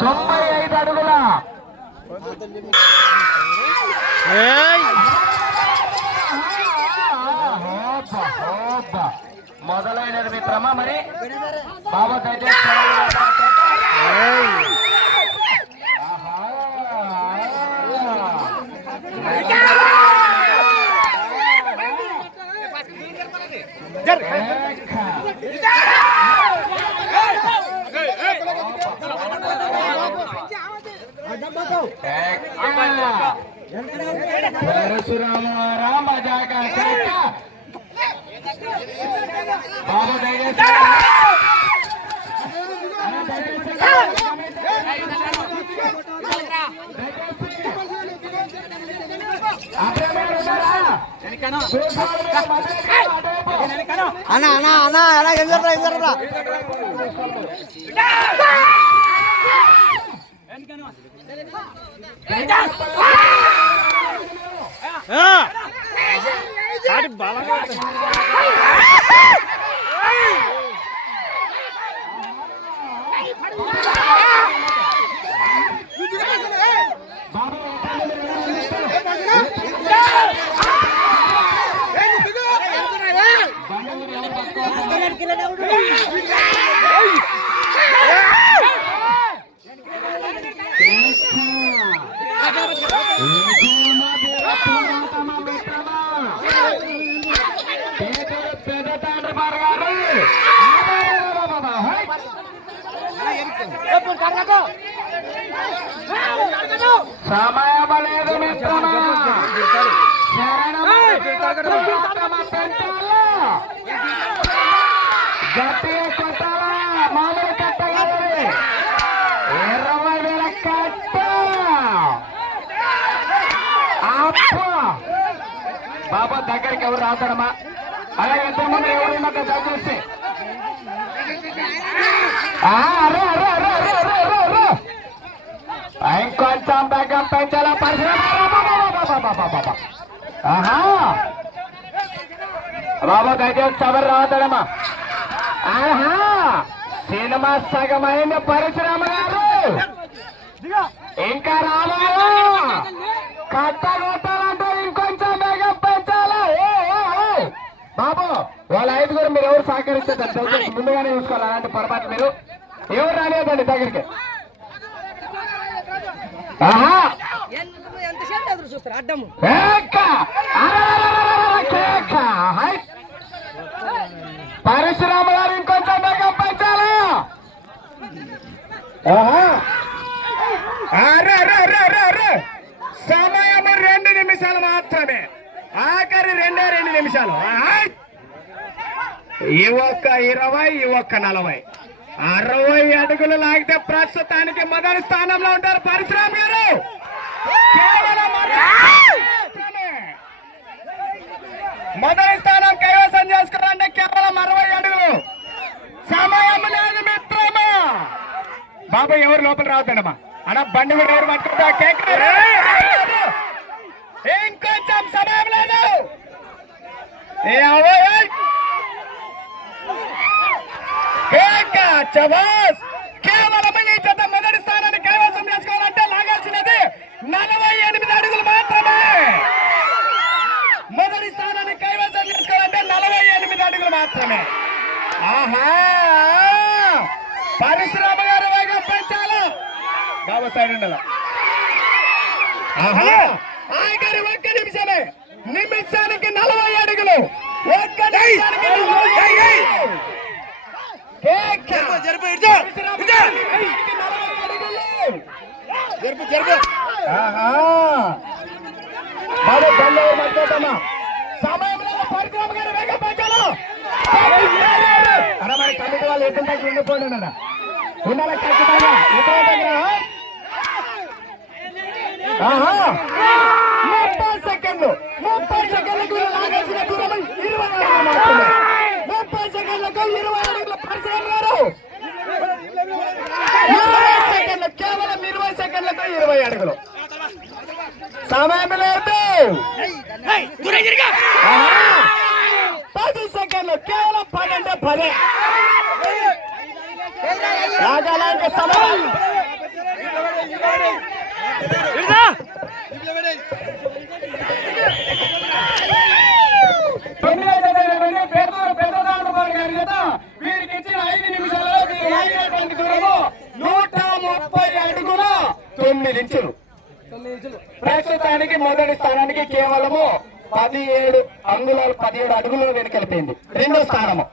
తొంభై ఐదు అడుగుల మొదలైనది మిత్రమా మరి? బాబా దయచేసి అన్నా అన్నా అన్నా ఎలా ఎదురా ఎదురా పెద్ద సమయం లేదు మిత్రమా శరణమై పురుషోత్తమ పెంచాలా? మామూలు కట్టగలది ఇరవై వేల కట్ట. అబ్బా! బాబా దగ్గరికి ఎవరు రాతారమ్మా అలాగే ఇంతకుముందు ఎవరు మాకు దయచేసి ఆ, ఇంకొంచెం బెగ్గం పెంచాలా పరిశ్రమ ఆహా! బాబా దయచేసి సబర్ రావతాడమ్మా ఆహా! సినిమా సగమైన పరిశ్రమ గారు. ఇంకా రావాలా కట్ట కొట్టాలంటే ఇంకొంచెం బేగం పెంచాలా. బాబు వాళ్ళ ఐదుగురు మీరు ఎవరు సహకరిస్తే ముందుగానే చూసుకోవాలి. అలాంటి పొరపాటు మీరు ఎవరు రాలేదండి దగ్గరికి? ఆహా! ఎంతసేపు ఎదురు చూస్తారు అడ్డము కేక! అరరరరరరర కేక! హై! పరశురామ గారు ఇంకొంచెం బేగం పెంచాలా ఆహా! అరే, అరే, అరే, అరే, అరే! సమయం రెండు నిమిషాలు మాత్రమే. ఆఖరి రెండే రెండు నిమిషాలు. ఆయ్! ఈ ఒక్క ఇరవై ఈ ఒక్క నలభై. అరవై అడుగులు లాగితే ప్రస్తుతానికి మొదటి స్థానంలో ఉంటారు పరశురామ్ గారు. మొదటి స్థానం కైవసం చేసుకోవాలంటే కేవలం అరవై అడుగులు సమయం లేదు మిత్రమా బాబా ఎవరు లోపల రావద్దమ్మా అన్న బండి కూడా ఎవరు పట్టుకుంటా? కేక్ ఇంకొంచెం సమయం లేదు. ఏ అవో, చవాస్. కేవలం ఈ మొదటి స్థానాన్ని కైవసం చేసుకోవాలంటే లాగాల్సినది నలభై ఎనిమిది అడుగులు మాత్రమే. మొదటి స్థానాన్ని కైవసం చేసుకోవాలంటే నలభై ఎనిమిది అడుగులు మాత్రమే. ఆహా! పరిశ్రమ గారు బాబా సైడ్ ఉండాల? ఆఖరి ఒక్క నిమిషమే. నిమిషానికి నలభై అడుగులు. ఒక్క నిమిషానికి సమయంలో పరిశ్రమ గారు వేగం పెంచాలి అరే మరి కమిటీ వాళ్ళు దాకా ఉండిపోండి అన్న ఉండాలి ఖచ్చితంగా? ఆహా ముప్పై సెకండ్లు ముప్పై సెకండ్లకు లాగాల్సిన దూరం ఇరవై అడుగులు మాత్రమే ముప్పై సెకండ్లకు ఇరవై అడుగుల పరిశ్రమ గారు. ఇరవై సెకండ్లు కేవలం ఇరవై సెకండ్లకు ఇరవై అడుగులు. సమయం లేదు! పది సెకండ్లు కేవలం పది. అంటే పదే సమయం. వీరికి ఇచ్చిన ఐదు నిమిషాలలో వీరు లాగినటువంటి దూరము నూట ముప్పై అడుగుల తొమ్మిది ఇంచులు. ప్రస్తుతానికి మొదటి స్థానానికి కేవలము పదిహేడు అంగుళాలు పదిహేడు అడుగులు వెనుకెళ్ళిపోయింది రెండో స్థానము.